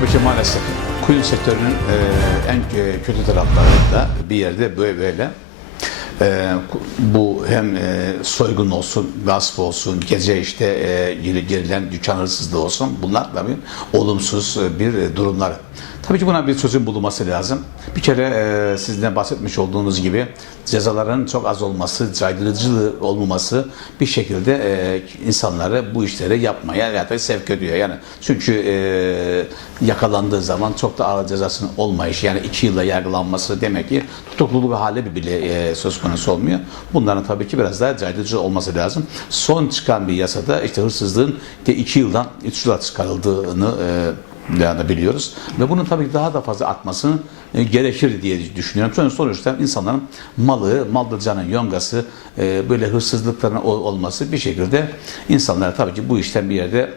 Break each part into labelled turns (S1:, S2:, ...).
S1: maalesef kuyum sektörünün e, en e, kötü tarafları da bir yerde böyle böyle. E, bu hem e, soygun olsun, gasp olsun, gece işte e, geri gerilen dükkan hırsızlığı olsun bunlar tabii olumsuz e, bir e, durumlar. Tabii ki buna bir çözüm bulunması lazım. Bir kere e, sizin de bahsetmiş olduğunuz gibi cezaların çok az olması, caydırıcılığı olmaması bir şekilde e, insanları bu işleri yapmaya ya da sevk ediyor. Yani çünkü e, yakalandığı zaman çok da ağır cezasının olmayışı yani iki yılda yargılanması demek ki tutukluluk hali bile e, söz konusu olmuyor. Bunların tabii ki biraz daha caydırıcı olması lazım. Son çıkan bir yasada işte hırsızlığın de iki yıldan üç yıla çıkarıldığını e, yani biliyoruz. Ve bunun tabii daha da fazla artması e, gerekir diye düşünüyorum. Çünkü sonuçta insanların malı, maldırcanın yongası, e, böyle hırsızlıkların ol- olması bir şekilde insanlara tabii ki bu işten bir yerde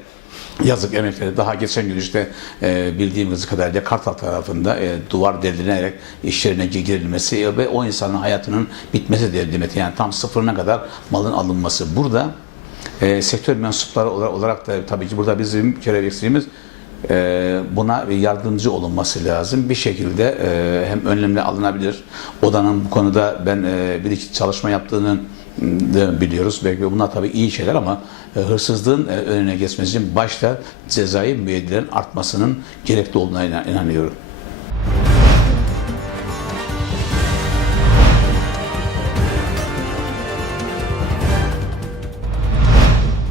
S1: yazık emekleri daha geçen gün işte e, bildiğimiz kadarıyla Kartal tarafında e, duvar delinerek iş yerine girilmesi ve o insanın hayatının bitmesi diye demek yani tam sıfırına kadar malın alınması. Burada e, sektör mensupları olarak, olarak da tabii ki burada bizim e, buna bir yardımcı olunması lazım. Bir şekilde e, hem önlemler alınabilir. Odanın bu konuda ben e, bir iki çalışma yaptığını biliyoruz. Belki bunlar tabii iyi şeyler ama e, hırsızlığın önüne geçmesi için başta cezai müeyyidenin artmasının gerekli olduğuna inan- inanıyorum.